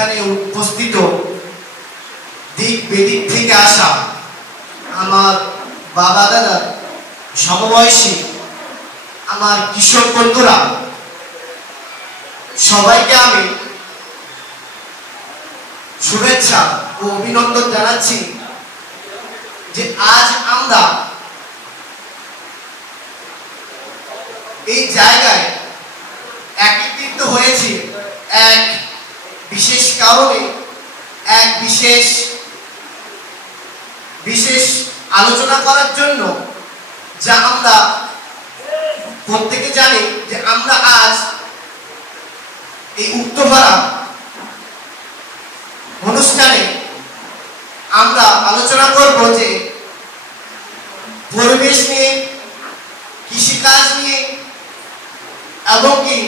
এখানে উপস্থিত দিক বেদিক থেকে আসা আমার বাবা দাদা সমবয়সী আমার কৃষক বন্ধুরা সবাইকে আমি শুভেচ্ছা ও অভিনন্দন জানাচ্ছি যে আজ আমরা এই জায়গায় একত্রিত হয়েছি এক বিশেষ কারণে, এক বিশেষ আলোচনা করার জন্য, যা আমরা প্রত্যেকে জানি যে আমরা আজ এই উক্তভরা অনুষ্ঠানে আমরা আলোচনা করব যে পরিবেশ নিয়ে, কৃষিকাজ নিয়ে, এবং কি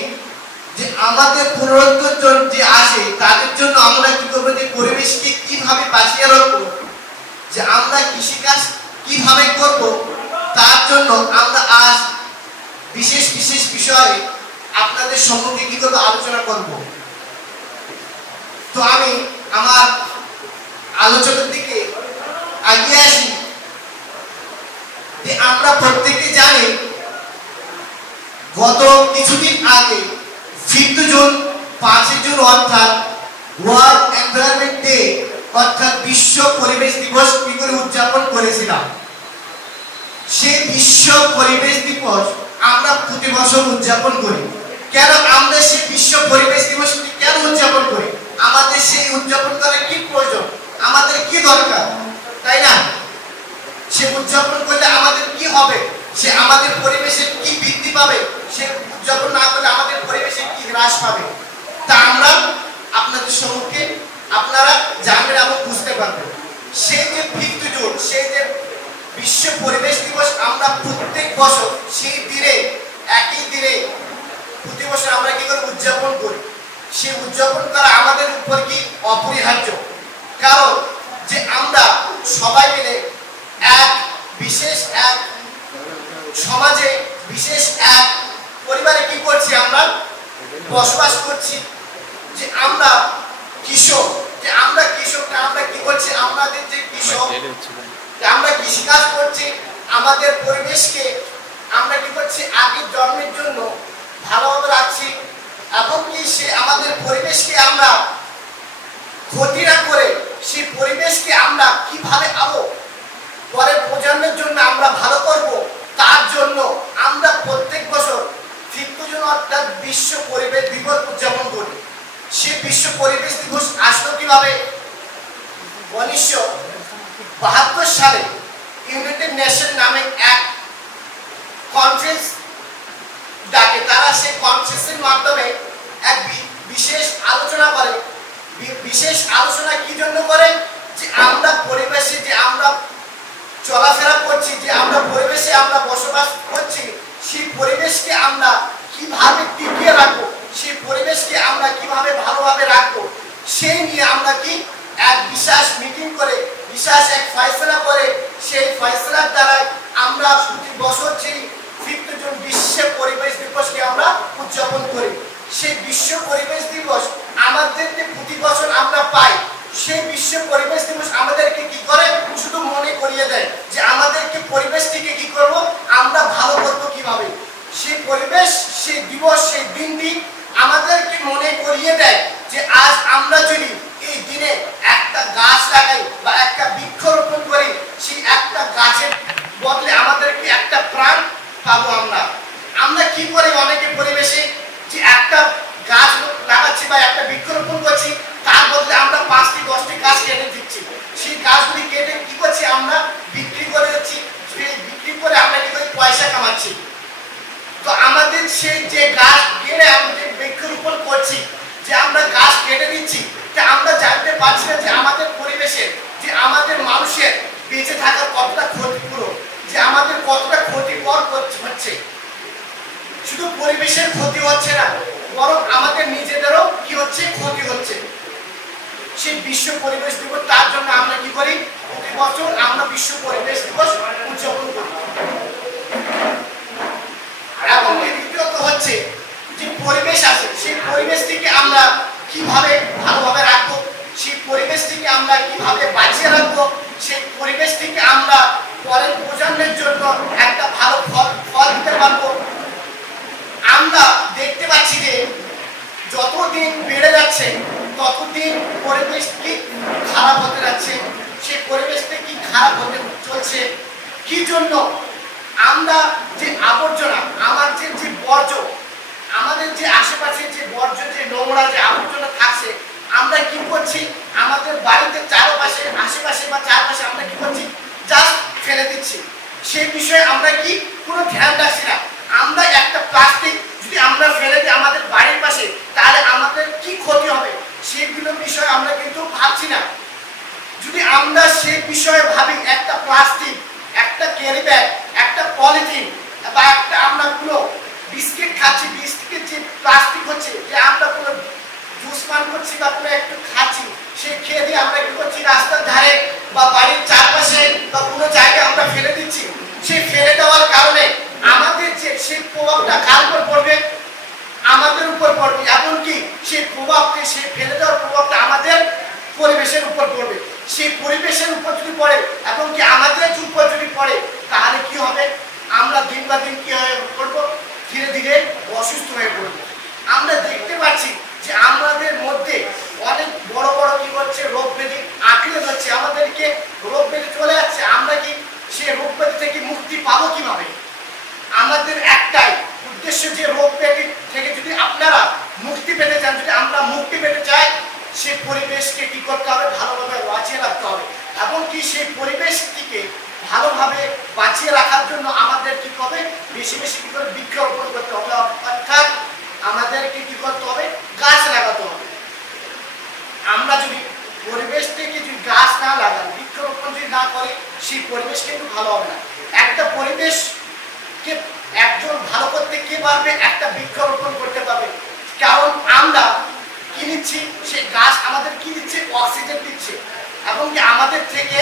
যে আমাদের পুনরুত্তর যে আসে তাদের জন্য আমরা কি করবো, যে পরিবেশকে কিভাবে বাঁচিয়ে রাখবো, যে আমরা কৃষিকাজ কিভাবে করব, তার জন্য আমরা আজ বিশেষ বিষয়ে আপনাদের সম্মুখে কি করবো, আলোচনা করব। তো আমি আমার আলোচনার দিকে এগিয়ে আসি। যে আমরা প্রত্যেকে জানি গত কিছুদিন আগে 5 জুন অর্থাৎ ওয়ার্ল্ড এনভায়রনমেন্ট ডে অর্থাৎ বিশ্ব পরিবেশ দিবস কি করে উদযাপন করেছিলাম। সেই বিশ্ব পরিবেশ দিবস আমরা প্রতি বছর উদযাপন করি। কেন আমরা সেই বিশ্ব পরিবেশ দিবসটি কেন উদযাপন করি? আমাদের সেই উদযাপন করার কি প্রয়োজন, আমাদের কি দরকার, তাই না? সে উদযাপন করলে আমাদের কি হবে, সে আমাদের পরিবেশের কি বৃদ্ধি পাবে, সে উদযাপন না করলে আমাদের পরিবেশের কি হ্রাস পাবে, তা আমরা আপনাদের সম্মুখে আপনারা জানবেন এবং বুঝতে পারবেন। সেই যে 5 জুন, সেই যে বিশ্ব পরিবেশ দিবস আমরা প্রত্যেক বছর সেই দিনে, একই দিনে প্রতি বছর আমরা কি করে উদযাপন করি। সেই উদযাপন করা আমাদের উপর কি অপরিহার্য, কারণ যে আমরা সবাই মিলে এক সমাজে, বিশেষ এক পরিবারে কি করছি, আমরা বসবাস করছি। যে আমরা কৃষক, আমরা কি করছি, আমাদের যে কৃষক, আমরা কৃষিকাজ করছি, আমাদের পরিবেশকে আমরা কি করছি, আগের জন্মের জন্য ভালোভাবে রাখছি, এবং কি সে আমাদের পরিবেশকে আমরা ক্ষতি না করে সেই পরিবেশকে আমরা কিভাবে আরো পরের প্রজন্মের জন্য আমরা ভালো করব, তার জন্য আমরা প্রত্যেক বছর 5 জুন অর্থাৎ বিশ্ব পরিবেশ দিবস উদযাপন করি। সেই বিশ্ব পরিবেশ দিবস আসলো কিভাবে? 1972 সালে ইউনাইটেড নেশন নামে এক কনফারেন্স ডাকে। তারা সেই কনফারেন্সের মাধ্যমে এক বিশেষ আলোচনা করে। বিশেষ আলোচনা কি জন্য করে? যে আমরা পরিবেশে যে আমরা চলাফেরা করছি, যে আমরা পরিবেশে আমরা বসবাস করছি, সেই পরিবেশকে আমরা কিভাবে টিকিয়ে রাখবো, সেই পরিবেশকে আমরা কিভাবে ভালোভাবে রাখবো, সেই নিয়ে আমরা কি এক বিশেষ মিটিং করে, বিশেষ এক ফয়সালা করে, সেই ফয়সালার দ্বারা আমরা প্রতি বছর সেই 5 জুন বিশ্ব পরিবেশ দিবসকে আমরা উদযাপন করি। সেই বিশ্ব পরিবেশ দিবস আমাদের যে প্রতি বছর আমরা পাই, সেই বিশ্ব পরিবেশ দিবস আমাদেরকে কি করে, শুধু মনে করিয়ে দেয় যে আমাদেরকে পরিবেশটিকে কি করব, আমরা ভালো করব কিভাবে। সেই পরিবেশ, সেই দিবস, সেই দিনটি আমাদেরকে মনে করিয়ে দেয় যে আজ আমরা যদি এই দিনে একটা গাছ লাগাই বা একটা বৃক্ষরোপণ করি, সেই একটা গাছের বদলে আমাদেরকে একটা প্রাণ পাবো। আমরা কি করি অনেকে পরিবেশে, যে একটা গাছ লাগাচ্ছি বা একটা বৃক্ষরোপণ করছি, তার বদলে আমরা 5টি 10টি গাছ কেটে দিচ্ছি। সেই গাছগুলি কেটে কি করছি, আমরা বিক্রি করে দিচ্ছি। বিক্রি করে আমরা কি করি, পয়সা কামাচ্ছি। তো আমাদের সেই যে গাছ কেটে আমাদের বৃক্ষরোপণ করছি, যে আমরা গাছ কেটে দিচ্ছি, যে আমরা জানতে পারছি না যে আমাদের পরিবেশের, যে আমাদের মানুষের বেঁচে থাকার কতটা ক্ষতিপূরণ, যে আমাদের কতটা ক্ষতিকর হচ্ছে। শুধু পরিবেশের ক্ষতি হচ্ছে না, বরং আমাদের নিজেদেরও কি হচ্ছে, ক্ষতি হচ্ছে। সেই বিশ্ব পরিবেশ দিবস, তার জন্য আমরা কি করি, প্রতি বছর আমরা বিশ্ব পরিবেশ দিবস উদযাপন করি। এবং দ্বিতীয়ত হচ্ছে যে পরিবেশ আছে, সেই পরিবেশটিকে আমরা কিভাবে ভালোভাবে রাখবো, পরিবেশ থেকে আমরা পরের প্রজন্মের জন্য একটা ভালো ফল দিতে পারবো। আমরা দেখতে পাচ্ছি যে যতদিন বেড়ে যাচ্ছে ততদিন পরিবেশ কি খারাপ হতে যাচ্ছে। সেই পরিবেশটা কি খারাপ হতে চলছে কি জন্য? আমরা যে আবর্জনা, আমাদের যে বর্জ্য, আমাদের যে আশেপাশে যে বর্জ্য, যে নোংরা যে আবর্জনা থাকছে, আমরা কি করছি? আমাদের বাড়িতে চারপাশে, আশেপাশে বা চারপাশে আমরা কি করছি? জাস্ট ফেলে দিচ্ছি। সেই বিষয়ে আমরা কি কোনো ধ্যান রাখছি না। আমরা একটা প্লাস্টিক যদি আমরা ফেলে দিই আমাদের বাড়ির পাশে, তাহলে আমাদের কি ক্ষতি হবে সেগুলো বিষয়ে আমরা কিন্তু ভাবছি না। যদি আমরা সেই বিষয়ে ভাবি, একটা প্লাস্টিক, একটা ক্যারি ব্যাগ, একটা পলিথিন বা একটা আমরা কোনো বিস্কিট খাচ্ছি, বিস্কিটের যে প্লাস্টিক হচ্ছে, যে আমরা কোনো জুস পান করছি বা কোনো একটু খাচ্ছি, সেই খেয়ে দিয়ে আমরা কি করছি? রাস্তার ধারে বা বাড়ির চারপাশে বা কোনো জায়গায় আমরা ফেলে দিচ্ছি। সেই ফেলে দেওয়ার কারণে আমাদের যে সেই প্রভাবটা কার উপর পড়বে? আমাদের উপর পড়বে। এমনকি সেই প্রভাবটা, সেই ফেলে দেওয়ার প্রভাবটা আমাদের পরিবেশের উপর পড়বে। সেই পরিবেশের উপর যদি পড়ে এবং কি আমাদের উপর যদি পড়ে, তাহলে কি হবে? আমরা দিন বা দিন কি হয়ে পড়বো? ধীরে ধীরে অসুস্থ হয়ে পড়বো। আমরা দেখতে পাচ্ছি যে আমাদের মধ্যে অনেক বড় বড় কি হচ্ছে? রোগ ব্যাধি আঁকড়ে ধরছে, আমাদেরকে রোগ ব্যাধি চলে যাচ্ছে। আমরা কি সেই রোগ ব্যাধি থেকে মুক্তি পাবো কিভাবে? আমাদের একটাই উদ্দেশ্য যে রোগ ব্যাধি থেকে যদি আপনারা মুক্তি পেতে চান, যদি আমরা মুক্তি পেতে চাই, সেই পরিবেশকে কি করতে হবে? ভালোভাবে বাঁচিয়ে রাখতে হবে। এবং কি সেই পরিবেশটিকে ভালোভাবে বাঁচিয়ে রাখার জন্য আমাদের কি হবে? বেশি বেশি কি করে বৃক্ষরোপণ করতে হবে, অর্থাৎ আমাদেরকে কি করতে হবে? গাছ লাগাতে হবে। আমরা যদি পরিবেশ থেকে যদি গাছ না লাগাই, বৃক্ষরোপণ যদি না করে, সেই পরিবেশ কিন্তু ভালো হবে না। একটা পরিবেশকে একজন ভালো করতে কে পারবে? একটা বৃক্ষরোপণ করতে পারবে। কারণ আমরা কি নিচ্ছি? সেই গাছ আমাদের কি দিচ্ছে? অক্সিজেন দিচ্ছে। এবং কি আমাদের থেকে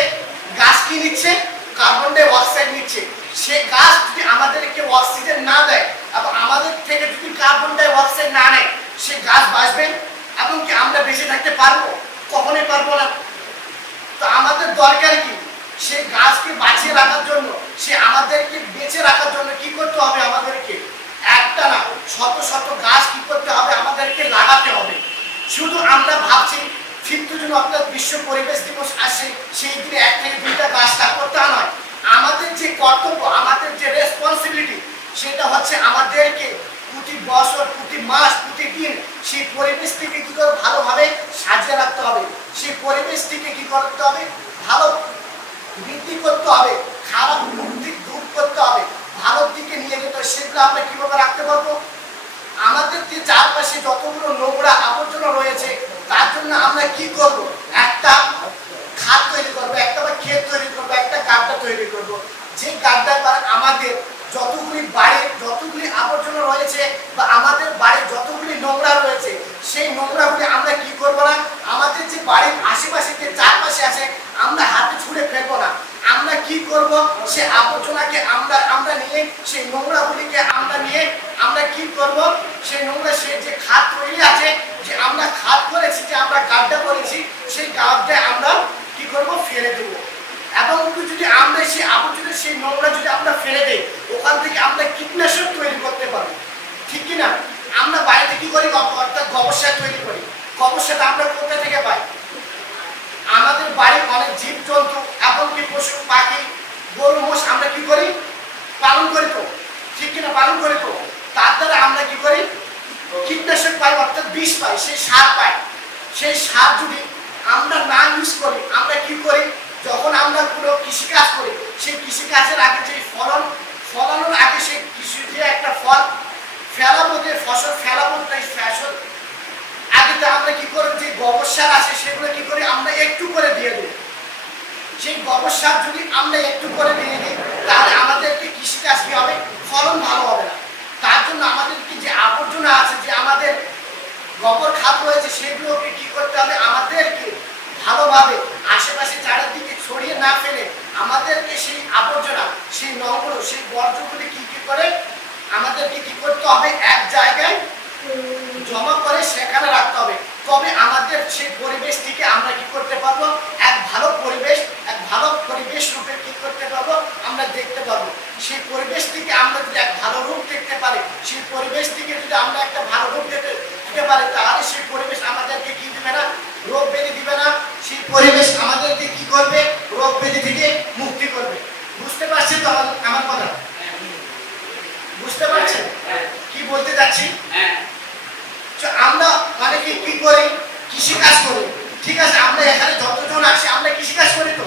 গাছ কি নিচ্ছে? কার্বন ডাই অক্সাইড নিচ্ছে। সেই গাছ যদি আমাদেরকে অক্সিজেন না দেয় এবং আমাদের থেকে যদি কার্বন ডাই অক্সাইড না নেয়, সেই গাছ বাঁচবে এবং কি আমরা বেঁচে থাকতে পারবো? কখনোই পারবো না। তো আমাদের দরকার কি? সেই গাছকে বাঁচিয়ে রাখার জন্য, সে আমাদেরকে বেঁচে রাখার জন্য কি করতে হবে? আমাদেরকে একটা না, শত শত গাছ কি করতে হবে? আমাদেরকে লাগাতে হবে। শুধু আমরা ভাবছি 5th জুন অর্থাৎ বিশ্ব পরিবেশ দিবস আসে, সেই দিনে 1 থেকে 2টা গাছ কাটবো, তা নয়। আমাদের যে কর্তব্য, আমাদের যে রেসপন্সিবিলিটি, সেটা হচ্ছে আমাদেরকে প্রতি বছর, প্রতি মাস, প্রতিদিন সেই পরিবেশটিকে কি করে ভালোভাবে সাজিয়ে রাখতে হবে। সেই পরিবেশটিকে কি করতে হবে? ভালো বৃদ্ধি করতে হবে, খারাপ দিক দূর করতে হবে, ভালো দিকে নিয়ে যেতে হবে। সেগুলো আমরা কিভাবে রাখতে পারবো? আমাদের যে চারপাশে যতগুলো নোংরা আবর্জনা রয়েছে, তার জন্য আমরা কি করব? একটা খাত তৈরি করবো, একটা বা ক্ষেত তৈরি করবো, একটা গাড্ডা তৈরি করবো। যে গাড্ডায় আমাদের যতগুলি বাড়ির যতগুলি আবর্জনা রয়েছে বা আমাদের বাড়ির যতগুলি নোংরা রয়েছে, সেই নোংরাগুলি আমরা কি করবো না? আমাদের যে বাড়ির আশেপাশে যে চারপাশে আছে, আমরা হাতে ছুঁড়ে ফেলবো না। আমরা কি করব? সে আবর্জনাকে আমরা নিয়ে, সেই নোংরাগুলিকে আমরা নিয়ে আমরা কি করব? সেই নোংরা, সেই যে খাত তৈরি আছে, যে আমরা খাত করেছি, যে আমরা গাড্ডা করেছি, সেই গাড্ডায় আমরা কি করব? ফেলে দেবো। এবং যদি আমরা সেই আবর্জনা, সেই নোংরা যদি আমরা ফেলে দেই, ওখান থেকে আমরা কীটনাশক তৈরি করতে পারবো, ঠিক কিনা? আমরা বাড়িতে কি করি? অর্থাৎ গোবর সার তৈরি করি। গোবর সার আমরা কোথা থেকে পাই? আমাদের বাড়ির অনেক জীবজন্তু, এমনকি পশু পাখি, গরু মোষ আমরা কি করি? পালন করি তো, ঠিক কিনা? পালন করি তো। তার দ্বারা আমরা কি করি? কীটনাশক পাই, অর্থাৎ বিষ পাই, সেই সার পাই। সেই সার যদি আমরা না ইউজ করি, আমরা কি করি? যখন আমরা কোনো কৃষিকাজ করি, সেই কৃষিকাজের আগে যে ফলানোর আগে সেই কৃষি যে একটা ফল ফেলাবো, যে ফসল ফেলাবো, তাই ফসল আগে আমরা কি করি? যে গোবর সার আছে, সেগুলো কি করি? আমরা একটু করে দিয়ে দিই। সেই গোবর সার যদি আমরা একটু করে দিয়ে দিই, তাহলে আমাদেরকে কৃষিকাজ কি হবে? ফলন ভালো হবে না। তার জন্য আমাদেরকে যে আবর্জনা আছে, যে আমাদের গোবর খাত রয়েছে, সেগুলোকে কি করতে হবে? আমাদেরকে ভালোভাবে আশেপাশে চারিদিকে ছড়িয়ে না ফেলে আমাদেরকে সেই আবর্জনা, সেই নোংরা, সেই বর্জ্যগুলি কি করে আমাদেরকে কি করতে হবে? এক জায়গায় জমা করে সেখানে রাখতে হবে। তবে আমাদের সেই পরিবেশটিকে আমরা কি করতে পারবো, এক ভালো পরিবেশ রূপে কি করতে পারবো, আমরা দেখতে পারবো। সেই পরিবেশটিকে আমরা যদি এক ভালো রূপ দেখতে পারি, সেই পরিবেশটিকে যদি আমরা একটা ভালো রূপ দিতে পারি, তাহলে সেই পরিবেশ আমাদেরকে কি দিবে না, রোগ ব্যাধি দিবে না। সেই পরিবেশ আমাদেরকে কি করবে, রোগ ব্যাধি থেকে মুক্তি করবে। বুঝতে পারছেন তো আমার কথা? বুঝতে পারছেন কি বলতে যাচ্ছি? আমরা অনেকে কি করি, কৃষি কাজ করি, ঠিক আছে? আমরা এখানে যতজন আসি আমরা কৃষি কাজ করি, তো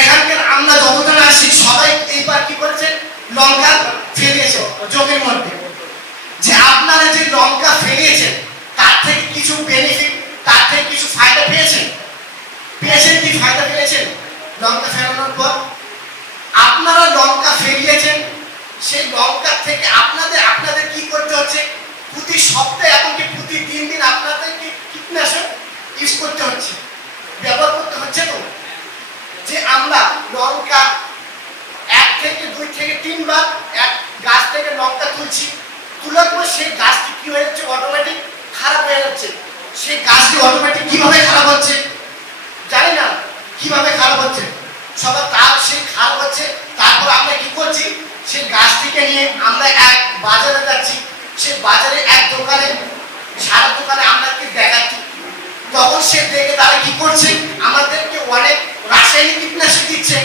এখানকার আমরা যতজন আসি সবাই এইবার কি করেছে, লঙ্কা ফেলিয়েছে জমির মধ্যে। যে আপনারা যে লঙ্কা ফেলিয়েছেন তার থেকে কিছু বেনিফিট, তার থেকে কিছু ফায়দা পেয়েছেন? কি ফায়দা পেয়েছেন লঙ্কা ফেলানোর পর? আপনারা লঙ্কা ফেলিয়েছেন, সেই লঙ্কা থেকে আপনাদের কি করতে হচ্ছে, প্রতি সপ্তাহে এমনকি প্রতি 3 দিন আপনাদেরকে কীটনাশক ইউজ করতে হচ্ছে, ব্যবহার করতে হচ্ছে। তো যে আমরা লঙ্কা 1 থেকে 2 থেকে 3 বার এক গাছ থেকে লঙ্কা তুলছি, তোলার পর সেই গাছটি কি হয়ে যাচ্ছে, অটোমেটিক খারাপ হয়ে যাচ্ছে। সেই গাছটি অটোমেটিক কিভাবে খারাপ হচ্ছে জানি না, কিভাবে খারাপ হচ্ছে সবার, তার সেই খারাপ হচ্ছে। তারপর আমরা কি করছি, সেই গাছটিকে নিয়ে আমরা এক বাজারে যাচ্ছি, সেই বাজারে এক দোকানে, সারা দোকানে আমরা কি দেখাচ্ছি, তখন সে দেখে তারা কি করছে, আমাদেরকে অনেক রাসায়নিক কীটনাশক দিচ্ছে,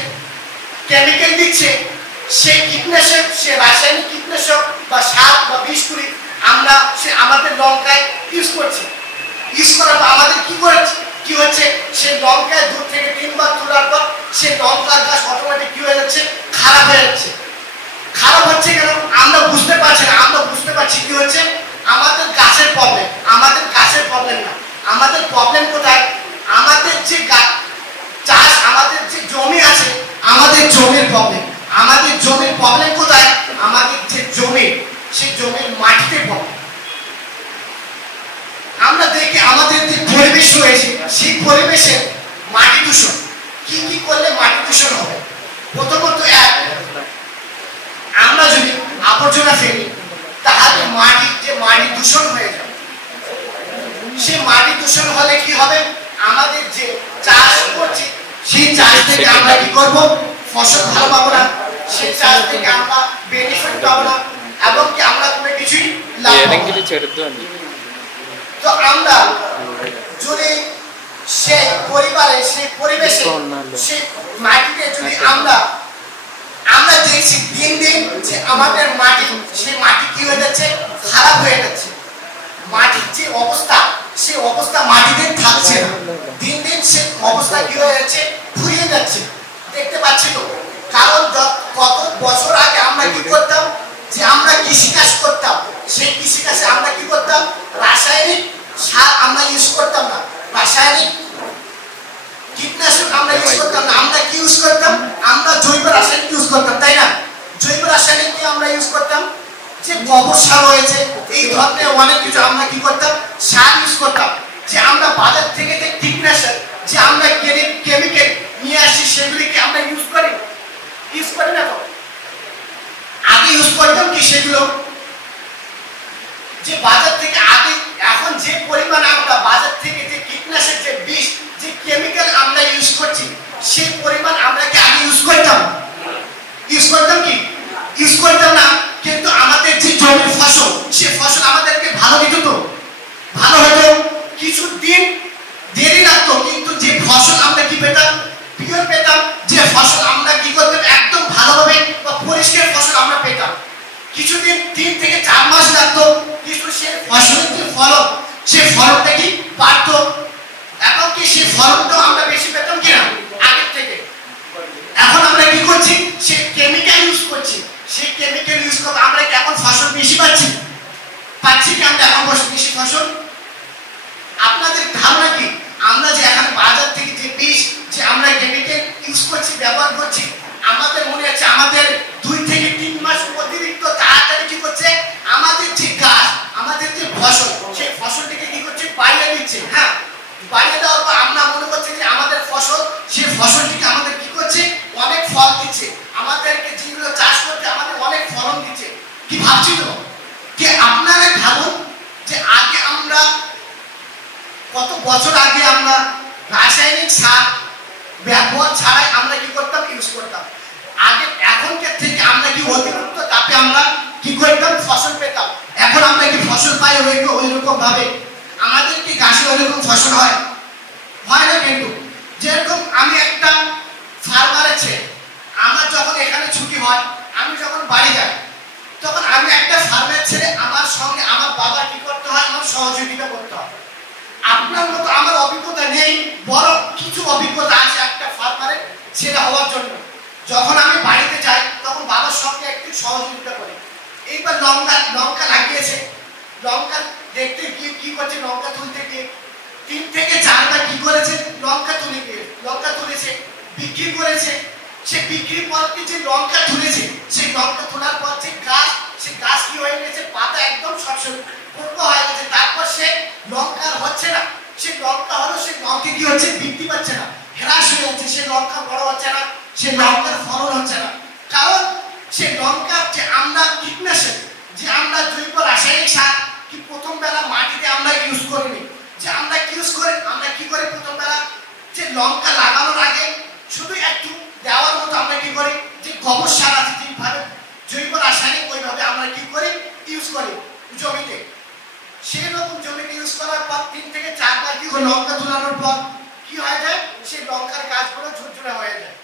কেমিক্যাল দিচ্ছে। সেই কীটনাশক, সে রাসায়নিক কীটনাশক বা সার বা বিষগুলি আমরা আমাদের লঙ্কায় ইউজ করছি। ইউজ করার পর আমাদের কি হচ্ছে, সেই লঙ্কায় 2 থেকে 3 বার তোলার পর সেই লঙ্কার গাছ অটোমেটিক কি হয়ে যাচ্ছে, খারাপ হয়ে যাচ্ছে। খারাপ হচ্ছে কেন আমরা বুঝতে পারছি না। আমরা বুঝতে পারছি কি হচ্ছে, আমাদের গাছের প্রবলেম। আমাদের গাছের প্রবলেম না, আমাদের প্রবলেম কোথায়, আমাদের যে চাষ, আমাদের যে জমি আছে, আমাদের জমির প্রবলেম। আমাদের জমির প্রবলেম কোথায়, আমাদের যে জমি, সেই জমির মাটিতে প্রবলেম। আমরা দেখি আমাদের যে পরিবেশ রয়েছে, সেই পরিবেশে মাটি দূষণ। কি কি করলে মাটি দূষণ হবে? প্রথমত আমরা যদি আবর্জনা ফেলি, তাহলে মাটি দূষণ হয়ে যাবে। সেই মাটি দূষণ হলে কি হবে, আমাদের যে চাষ করছি সেই চাষ থেকে আমরা কি করব, ফসল ভালো পাবো না, সেই চাষ থেকে আমরা বেনিফিট পাবো না, এবং কি আমরা কোনো কিছুই লাভ পাবো না। তো আমরা যদি সেই পরিবারে, সেই পরিবেশে, সেই মাটিতে যদি আমরা দেখছি দিন দিন যে আমাদের মাটি, সেই মাটি কি হয়ে যাচ্ছে, খারাপ হয়ে যাচ্ছে। মাটির যে অবস্থা, সেই অবস্থা মাটিতে থাকছে না, দিন দিন সেই অবস্থা কি হয়ে যাচ্ছে, ফুরিয়ে যাচ্ছে। দেখতে পাচ্ছি তো, কারণ কত বছর আগে আমরা কি করতাম, যে আমরা কৃষিকাজ করতাম, সেই কৃষিকাজে আমরা কি করতাম, রাসায়নিক সার আমরা ইউজ করতাম না, রাসায়নিক কীটনাশক আমরা ইউজ করতাম না। আমরা কি ইউজ করতাম, আমরা জৈব রাসায়নিক ইউজ করতাম, তাই না? জৈব রাসায়নিক কি আমরা ইউজ করতাম, যে গোবর সার রয়েছে, এই ধরনের অনেক কিছু আমরা কি করতাম, সার ইউজ করতাম। যে আমরা বাজার থেকে যে কীটনাশক, যে আমরা কেমিক্যাল নিয়ে আসি, সেগুলিকে আমরা ইউজ করি না। তো আগে ইউজ করতাম কি, সেগুলো যে বাজার থেকে আগে, এখন যে পরিমাণ আমরা বাজার থেকে যে কীটনাশক, যে বিষ, যে কেমিক্যাল আমরা ইউজ করছি, সেই পরিমাণ আমরা কি আগে ইউজ করতাম কি? ইউজ করতাম না। কিন্তু আমাদের যে জমির ফসল, সেই ফসল আমাদেরকে ভালো দিত, তো ভালো হতো। কিছু দিন দেরি লাগতো, কিন্তু যে ফসল আমরা কি পেতাম, পিওর পেতাম। যে ফসল আমরা কি করতাম, একদম ভালোভাবে বা পরিষ্কার ফসল আমরা পেতাম। কিছুদিন 3 থেকে 4 মাস লাগতো, কিন্তু সেই ফসলের যে ফলন, সেই ফলনটা কি বাড়তো, এবং কি সেই ফলনটাও আমরা বেশি পেতাম কিনা আগের থেকে। এখন আমরা কি করছি, সেই কেমিক্যাল ইউজ করছি। সেই কেমিক্যাল ইউজ করে আমরা কি এখন ফসল বেশি পাচ্ছি কি আমরা এখন বেশি ফসল? আপনাদের ধারণা কি, আমরা যে এখন বাজার থেকে যে বীজ, যে আমরা কেমিক্যাল ইউজ করছি, ব্যবহার করছি, আমাদের মনে আছে আমাদের 2 থেকে 3 মাস অতিরিক্ত তাড়াতাড়ি কি করছে, আমাদের যে গাছ, আমাদের যে ফসল, সেই ফসলটিকে কি করছে, বাড়িয়ে দিচ্ছে। হ্যাঁ, বাড়িয়ে দেওয়ার পর আমরা মনে করছি যে আমাদের ফসল, সেই ফসলটিকে আমাদের কি করছে, অনেক ফল দিচ্ছে। আমাদেরকে যেগুলো চাষ করতে আমাদের অনেক ফলন দিচ্ছে। কি ভাবছি তো, যে আপনারা ভাবুন যে আগে আমরা কত বছর আগে আমরা রাসায়নিক সার ব্যবহার ছাড়াই আমরা কি করতাম, ইউজ করতাম। আগে এখনকার থেকে আমরা কি অতিরিক্ত তাপে আমরা কি করতাম, ফসল পেতাম। এখন আমরা কি ফসল পাই ওই রকম ভাবে? আমাদের কি গাছে ওই রকম ফসল হয়? হয় না। কিন্তু যেরকম আমি একটা ফার্মারের ছেলে, আমার যখন এখানে ছুটি হয়, আমি যখন বাড়ি যাই, তখন আমি একটা ফার্মের ছেলে, আমার সঙ্গে আমার বাবা কি করতে হয়, আমার সহযোগিতা করতে হয়। আপনার মতো আমার অভিজ্ঞতা নেই, বড় কিছু অভিজ্ঞতা আছে একটা ফার্মারের ছেলে হওয়ার জন্য। যখন আমি বাড়িতে যাই তখন বাবার সঙ্গে একটু সহযোগিতা করি। এইবার লঙ্কা লাগিয়েছে, লঙ্কা দেখতে গিয়ে কি করছে, লঙ্কা তুলতে গিয়ে 3 থেকে 4 বার কি করেছে, লঙ্কা তুলেছে, বিক্রি করেছে। সে বিক্রির পর যে লঙ্কা তুলেছে, সেই লঙ্কা তোলার পর যে গাছ, সে গাছ কি হয়ে গেছে, পাতা একদম পূর্ণ হয়ে গেছে। তারপর সে লঙ্কা হচ্ছে না, সে লঙ্কা হলো, সে লঙ্কা কি হচ্ছে, বৃদ্ধি পাচ্ছে না, হ্রাস হয়ে যাচ্ছে। সে লঙ্কা বড় হচ্ছে না, সে লঙ্কার ফলন হচ্ছে না। কারণ সে লঙ্কার যে আমরা কীটনাশক, যে আমরা জৈব রাসায়নিক সার কি প্রথম বেলা মাটিতে আমরা ইউজ করিনি। যে আমরা কি ইউজ করি, আমরা কি করে প্রথম বেলা যে লঙ্কা লাগানোর আগে শুধু একটু দেওয়ার মতো আমরা কি করি, যে গোবর সার আছে যেভাবে জৈব রাসায়নিক, ওইভাবে আমরা কি করি, ইউজ করি জমিতে। সেই রকম জমিতে ইউজ করার পর 3 থেকে 4 বার কি লঙ্কা তোলানোর পর কি হয়ে যায়, সেই লঙ্কার গাছগুলো ঝুরঝুরে হয়ে যায়।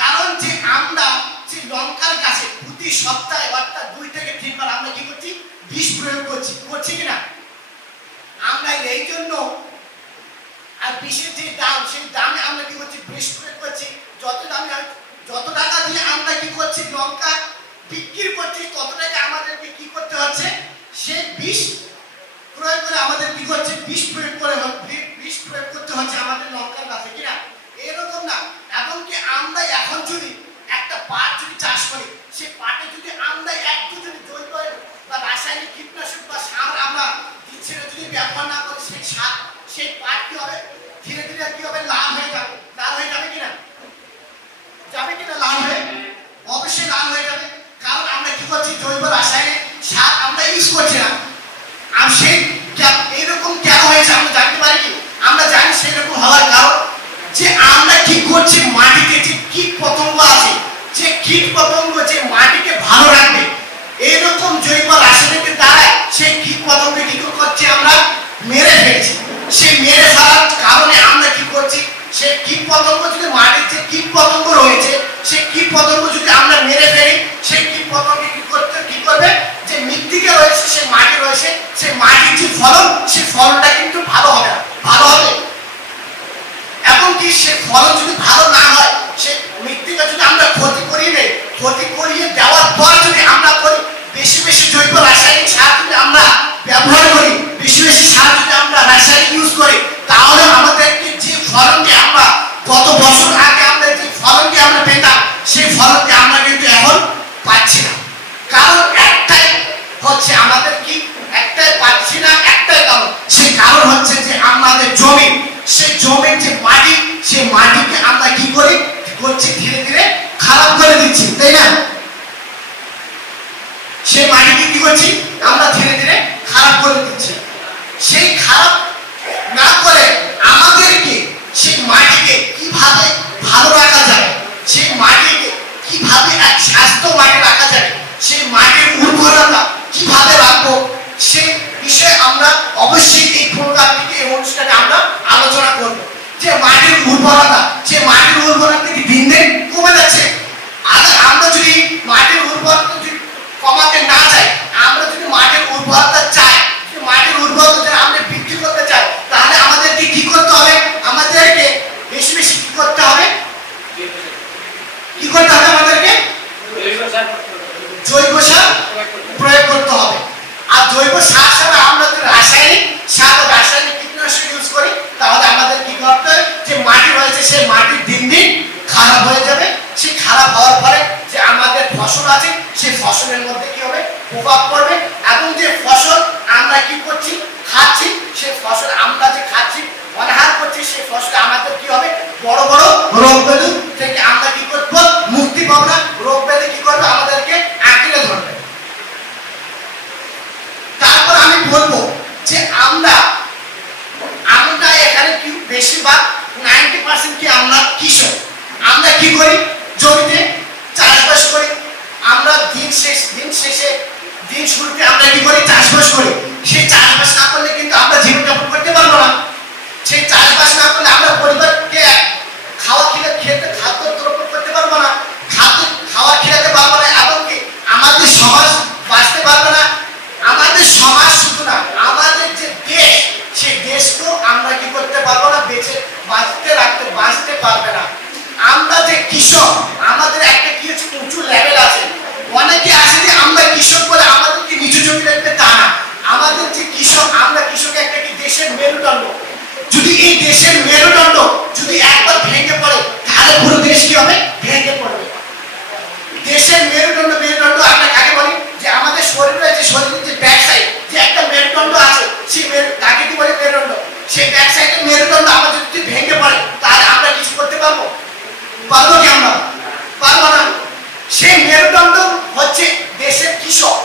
কারণ যে আমরা যে লঙ্কার গাছে প্রতি সপ্তাহে অর্থাৎ 2 থেকে 3 বার আমরা কি করছি, বিষ প্রয়োগ করছি কিনা। আমরা এই জন্য আর বিষের যে দাম, সেই দামে আমরা কি করছি, বিষ প্রয়োগ করছি। যত টাকা দিয়ে আমরা কি করছি, লঙ্কা বিক্রি করছি, তত টাকা আমাদেরকে কি করতে হচ্ছে, সেই বিষ প্রয়োগ করে আমাদের কি করছে, বিষ প্রয়োগ করতে হচ্ছে আমাদের লঙ্কার গাছে কিনা। এরকম না, এমনকি আমরা এখন যদি একটা পাট যদি চাষ করি, সেই পাটে যদি আমরা একটু যদি জৈব বা রাসায়নিক কীটনাশক বা সার আমরা যদি ব্যবহার না করি, সেই সার, সেই পাট কি হবে, ধীরে ধীরে কি হবে, লাল হয়ে যাবে কিনা, লাল হয়ে, অবশ্যই লাল হয়ে যাবে। কারণ আমরা কি করছি, জৈব রাসায়নিক সার আমরা ইউজ করছি না। আর সেই এইরকম কেন হয়েছে আমরা জানতে পারি কি, আমরা জানি সেই রকম হওয়ার কারণ যে আমরা কি করছি, মাটিতে যে কীট পতঙ্গ আছে, যে কীট পতঙ্গ যে মাটিকে ভালো রাখবে, এইরকম জৈব রাসায়নিকের দ্বারা সেই কীট পতঙ্গ কি করছে, আমরা মেরে ফেলছি। সেই মেরে ফেলার কারণে আমরা কি করছি, সেই কীট পতঙ্গ যদি মাটির যে কীট পতঙ্গ রয়েছে, সেই কীট পতঙ্গ যদি আমরা মেরে ফেলি, সেই কীট পতঙ্গ কি করবে, যে মৃত্তিকা রয়েছে, সেই মাটি রয়েছে, সেই মাটির যে ফলন, সেই ফলনটা কিন্তু ভালো হবে না, ভালো হবে। এমনকি সেই ফলন যদি ভালো না হয়, সেই মৃত্তিকা যদি আমরা ক্ষতি করিয়ে দেওয়ার পর যদি আমরা করি, বেশি বেশি জৈব রাসায়নিক সার যদি আমরা ব্যবহার করি, বেশি বেশি সার যদি আমরা রাসায়নিক ইউজ করি, তাহলে আমাদেরকে যে ফলনটি আমরা গত বছর আগে আমরা যে ফলনটি আমরা পেতাম, সেই ফলনটি আমরা কিন্তু এখন পাচ্ছি না। কারণ একটাই হচ্ছে, আমাদের কি একটাই পাচ্ছি না, একটাই কারণ। সেই কারণ হচ্ছে যে আমাদের জমি, সেই জমির যে মাটি, সেই মাটিকে আমরা কি করছি, ধীরে ধীরে খারাপ করে দিচ্ছি, তাই না। সেই মাটিকে কি করছি, আমরা ধীরে ধীরে খারাপ করে দিচ্ছি। সেই খারাপ না করে আমাদেরকে সেই মাটিকে কিভাবে ভালো রাখা যাবে, সেই মাটিকে কিভাবে এক স্বাস্থ্য মাটি রাখা যাবে, সেই মাটির উর্বরতা কিভাবে রাখবো, সেই বিষয়ে আমরা অবশ্যই এই প্রোগ্রাম থেকে, এই অনুষ্ঠানে আমরা আলোচনা করব। যে মাটির উর্বরতা, যে মাটির উর্বরতা কি দিন দিন কমে যাচ্ছে। আর আমরা যদি মাটির উর্বরতা যদি কমাতে না চাই, আমরা যদি মাটির উর্বরতা চাই, মাটির উর্বরতা যদি আমরা বৃদ্ধি করতে চাই, তাহলে আমাদেরকে কি করতে হবে, আমাদেরকে বেশি বেশি কি করতে হবে, আমাদেরকে জৈব সার প্রয়োগ করতে হবে। আর জৈব সার ছাড়া আমরা যদি রাসায়নিক সার, রাসায়নিক কীটনাশক ইউজ করি, তাহলে আমাদের কি করতে হবে, যে মাটি রয়েছে, সেই মাটি দিন দিন খারাপ হয়ে যাবে। সেই খারাপ হওয়ার ফলে যে আমাদের ফসল আছে, বেশিরভাগ 90% কি আমরা কৃষক। আমরা কি করি? জমিতে চাষবাস করি। আমরা দিন শুরুতে আমরা কি করি? চাষবাস করি। সেই চাষবাস না করলে কিন্তু আমরা জীবনযাপন করতে পারবো না। সেই চাষবাস না করলে আমরা পরিবারকে খাদ্যদ্রব্য করতে পারবো না, খাওয়া খেলাতে পারবো না, এমনকি আমাদের সমাজ বাঁচতে পারবে না। আমাদের সমাজ শুধু না, আমাদের যে দেশ, সেই দেশকেও আমরা কি করতে পারবো না, বাঁচতে পারবে না। আমরা যে কৃষক, আমাদের একটা কি হচ্ছে, উঁচু লেভেল আছে। অনেকে আছে যে আমরা কৃষক বলে আমাদেরকে নিচু জমি রাখবে, তা না। আমাদের যে কৃষক, আমরা কৃষক একটা কি দেশের মেরুদণ্ড। যদি এই দেশের মেরুদণ্ড যদি একবার ভেঙে পড়ে, তাহলে পুরো দেশ কি হবে? ভেঙে পড়বে। দেশের মেরুদণ্ড আমরা কাকে বলি? যে আমাদের শরীর রয়েছে, শরীরের যে ব্যাক সাইড যে একটা মেরুদণ্ড আছে, সেই তাকে কি বলে? মেরুদণ্ড। সেই ব্যাক সাইডের মেরুদণ্ড আমাদের যদি ভেঙে পড়ে, তাহলে আমরা কিছু করতে পারবো কি? আমরা পারবো না। সেই মেরুদণ্ড হচ্ছে দেশের কৃষক।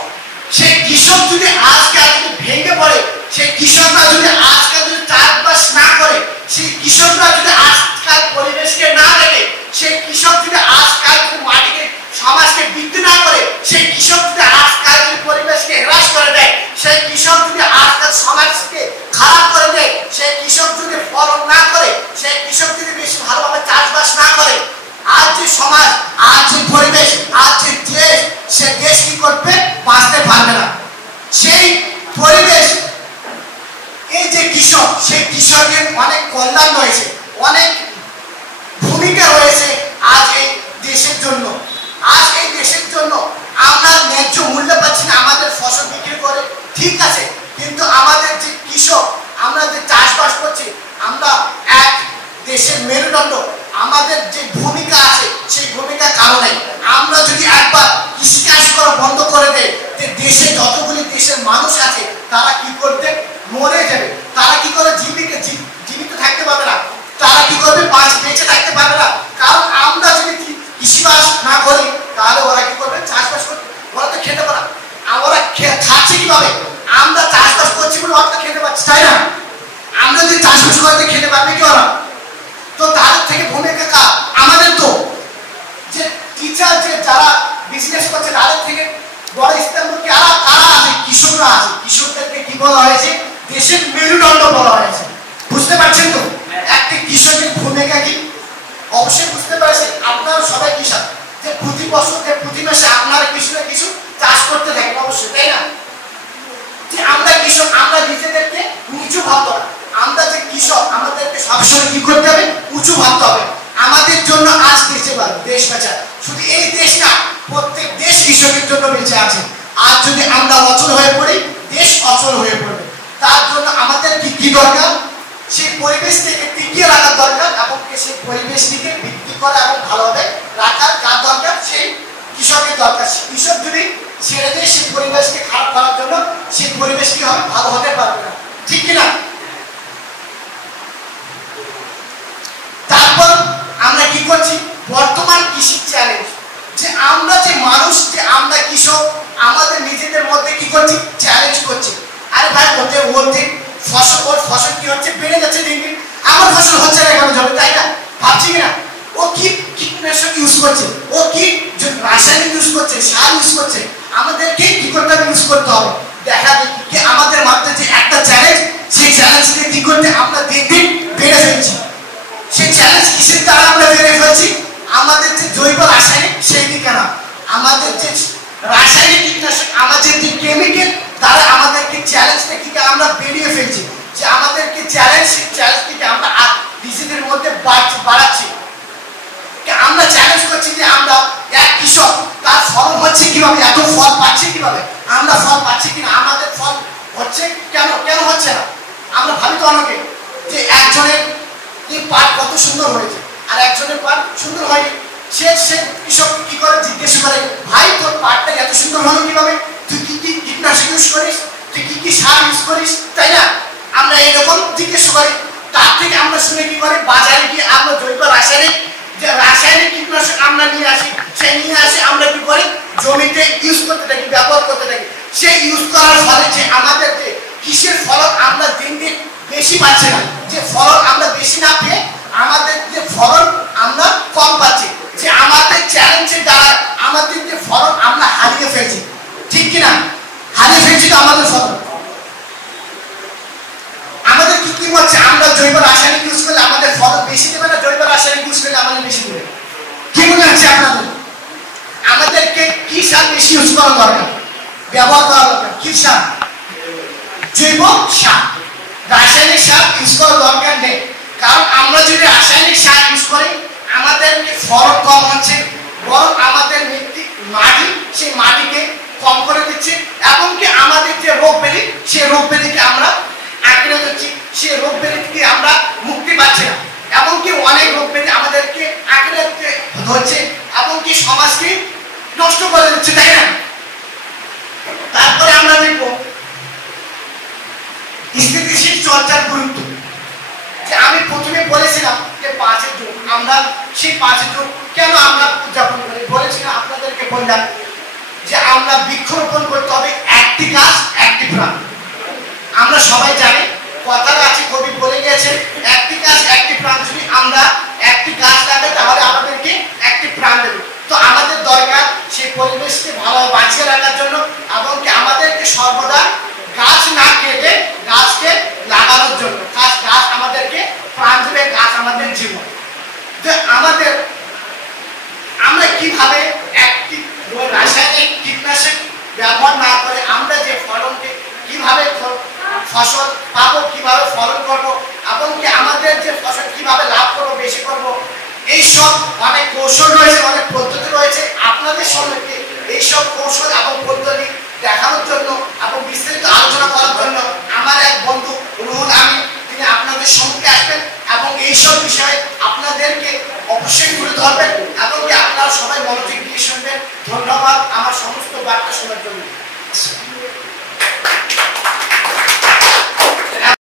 সেই কৃষক যদি আজকাল ভেঙে পড়ে, সেই কৃষকরা যদি আজকাল চাষবাস না করে, সেই কৃষকরা যদি আজকাল পরিবেশকে না দেখে, সেই কৃষক যদি আজকাল মাটিকে সমাজকে বৃদ্ধি না করে, সেই কৃষক যদি আজকাল পরিবেশকে হ্রাস করে দেয়, সেই কৃষক যদি আজকাল সমাজকে খারাপ করে দেয়, সেই কৃষক যদি ফলন না করে, সেই কৃষক যদি বেশি ভালোভাবে চাষবাস না করে, আজ যে সমাজ, আজ যে পরিবেশ, আজ যে দেশ, সে দেশ কি করবে? বাঁচতে পারবে না। সেই পরিবেশ, এই যে কৃষক, সেই কৃষকের অনেক কল্যাণ রয়েছে, অনেক ভূমিকা রয়েছে আজ এই দেশের জন্য। আজ এই দেশের জন্য আমরা ন্যায্য মূল্য পাচ্ছি না আমাদের ফসল বিক্রি করে, ঠিক আছে, কিন্তু আমাদের যে কৃষক, আমরা যে চাষবাস করছি, আমরা এক দেশের মেরুদণ্ড। আমাদের যে ভূমিকা আছে, সেই ভূমিকার কারণে আমরা যদি একবার কৃষিকাজ করা বন্ধ করে দেয়, যে দেশে যতগুলি দেশের মানুষ আছে, তারা কি করবে? মরে যাবে। তারা কি করে? জীবিত থাকতে পারবে না। তারা কি করবে? বেঁচে থাকতে পারবে না। কারণ আমরা যদি কৃষিবাস না করি, তাহলে ওরা কি করবে? চাষবাস করবে। ওরা তো খেতে পারে না। ওরা খাচ্ছে কিভাবে? আমরা চাষবাস করছি বলে ওরা তো খেতে পাচ্ছি, তাই না? আমরা যদি চাষবাস করতে খেতে পারবে কি ওরা? তো তাদের থেকে ভূমিকা কার? আমাদের। তো যে টিচার, যে যারা বিজনেস করছে, তাদের থেকে বড় স্তম্ভ কারা আছে? কৃষকরা আছে। কৃষকদেরকে কি বলা হয়েছে? দেশের মেরুদণ্ড বলা হয়েছে। বুঝতে পারছেন তো একটা কৃষকের ভূমিকা কি? অবশ্যই বুঝতে পারছেন। আপনারা সবাই কৃষক, যে প্রতি বছর, যে প্রতি মাসে আপনারা কিছু না কিছু চাষ করতে থাকেন, অবশ্যই, তাই না? যে আমরা কৃষক, আমরা নিজেদেরকে নিচু ভাবতে হবে। আমরা যে কৃষক, আমাদেরকে সবসময় কি করতে হবে? উঁচু ভাবতে হবে। আমাদের জন্য আজ দেশ বাঁচা। শুধু এই দেশ না, প্রত্যেক দেশ কৃষকের জন্য বেঁচে আছে। আজ যদি আমরা অচল হয়ে পড়ি, দেশ অচল হয়ে পড়বে। তার জন্য আমাদের কি দরকার? সেই পরিবেশটিকে টিকিয়ে রাখার দরকার, এবং সেই পরিবেশটিকে বৃদ্ধি করা এবং ভালোভাবে রাখার কার দরকার? সেই কৃষকের দরকার। কৃষক যদি ছেড়ে দেয় সেই পরিবেশকে খারাপ করার জন্য, সেই পরিবেশ কি হবে? ভালো হতে পারবে না, ঠিক কিনা? তারপর আমরা কি করছি? বর্তমান কৃষি চ্যালেঞ্জ, যে আমরা যে মানুষ, যে আমরা কৃষক, আমাদের নিজেদের মধ্যে কি করছি? চ্যালেঞ্জ করছি। আরে ভাই, ওদের ফসল কি হচ্ছে? বেড়ে যাচ্ছে দিন দিন। আমার ফসল হচ্ছে না কেন জমি, তাই না? ভাবছি কিনা? ও কি কীটনাশক ইউজ করছে, ও কি রাসায়নিক ইউজ করছে, সার ইউজ করছে। আমাদেরকে কি করতে হবে? ইউজ করতে হবে। দেখা দেখি আমাদের মধ্যে যে একটা চ্যালেঞ্জ, সেই চ্যালেঞ্জকে কি করতে আমরা দিন দিন বেড়ে ফেলছি। সেই চ্যালেঞ্জ কিসের দ্বারা আমরা বেড়ে ফেলছি? আমাদের যে জৈব রাসায়নিক, সেই দিকে না, আমাদের যে রাসায়নিক কীটনাশক, আমাদের যে কেমিক্যাল দ্বারা আমাদেরকে চ্যালেঞ্জটা কি আমরা বেরিয়ে ফেলছি। যে আমাদেরকে চ্যালেঞ্জ, সেই চ্যালেঞ্জটিকে আমরা নিজেদের মধ্যে বাড়াচ্ছি। আমরা চ্যালেঞ্জ করছি যে আমরা এক কৃষক, তার ফলন হচ্ছে কিভাবে, এত ফল পাচ্ছে কিভাবে, আমরা ফল পাচ্ছি কিনা, আমাদের ফল হচ্ছে কেন হচ্ছে না? আমরা ভাবি তো অনেকে যে একজনের পাট কত সুন্দর হয়েছে, আর একজনের পাট সুন্দর হয়নি। সে কৃষক কি করে? জিজ্ঞেস করে, ভাই তোর পাটটা এত সুন্দর হলো কিভাবে? তুই কি কি কীটনাশক ইউজ করিস, তুই কি কি সার ইউজ করিস, তাই না? আমরা এরকম জিজ্ঞেস করি। তার থেকে আমরা শুনে কি করে? বাজারে গিয়ে আমরা জৈব রাসায়নিক কীটনাশক আমরা নিয়ে আসি। আমরা কি করি? জমিতে ইউজ করতে থাকি, ব্যবহার করতে থাকি। সেই ইউজ করার ফলে যে আমাদের যে কৃষির ফলন আমরা দিন দিন বেশি পাচ্ছি না। যে ফলন আমরা বেশি না হারিয়ে ফেলছি, ঠিক কিনা? হারিয়ে ফেলছি তো আমাদের ফসল। আমাদের কি বলছে, আমরা জৈব রাসায়নিক ইউজ করলে আমাদের ফলন বেশি দেবে না জৈব রাসায়নিক ইউজ করলে আমাদের বেশি দেবে? কি মনে হচ্ছে আপনাদের? আমাদেরকে কি সার বেশি ইউজ করা দরকার, ব্যবহার করা দরকার? কি সার? জৈব সার। রাসায়নিক সার ইউজ করা দরকার নেই, কারণ আমরা যদি রাসায়নিক সার ইউজ করি আমাদের ফলন কম হচ্ছে, বরং আমাদের মাটি, সেই মাটিকে কম করে দিচ্ছে, এবং কি আমাদের যে রোগ ব্যাধি, সেই রোগ ব্যাধিকে আমরা আঁকড়ে দিচ্ছি, সেই রোগ ব্যাধি থেকে আমরা মুক্তি পাচ্ছি না, এবং কি অনেক রোগ ব্যাধি আমাদেরকে আঁকড়ে ধরছে, এবং কি সমাজকে নষ্ট করে দিচ্ছে, তাই না? তারপরে আমরা দেখবো স্থিতিশীল চর্চার গুরুত্ব। যে আমি প্রথমে বলেছিলাম যে 5 জুন, আমরা সেই 5 জুন কেন আমরা উদযাপন করি? বলেছিলাম আপনাদেরকে, বললাম যে আমরা বৃক্ষরোপণ করতে হবে, একটি গাছ একটি প্রাণ। আমরা সবাই জানি, কথাটা আছে, কবি বলে গেছে, একটি গাছ একটি প্রাণ। যদি আমরা একটি গাছ লাগাই তাহলে আমাদেরকে একটি প্রাণ দেবে। তো আমাদের দরকার সেই পরিবেশকে ভালোভাবে বাঁচিয়ে রাখার জন্য, এবং কি আমাদেরকে সর্বদা গাছ না কেটে গাছকে লাগানোর জন্য। গাছ আমাদেরকে প্রাণ দেবে, গাছ আমাদের জীবন। যে আমরা কিভাবে একটি রাসায়নিক কীটনাশক ব্যবহার না করে আমরা যে ফলনকে কিভাবে ফসল পাবো, কিভাবে ফলন করবো, এবং কি আমাদের যে ফসল কিভাবে লাভ করবো, বেশি করবো, এইসব অনেক কৌশল রয়েছে, অনেক পদ্ধতি রয়েছে। আপনাদের সম্মুখে এইসব কৌশল এবং পদ্ধতি দেখানোর জন্য এবং বিস্তারিত আলোচনা করার জন্য আমার এক বন্ধু রুহুল আমিন, তিনি আপনাদের সম্মুখে আসবেন এবং এইসব বিষয়ে আপনাদেরকে অবশ্যই তুলে ধরবেন, এবং কি আপনারা সবাই মনোযোগ দিয়ে শুনবেন। ধন্যবাদ আমার সমস্ত বার্তা শোনার জন্য।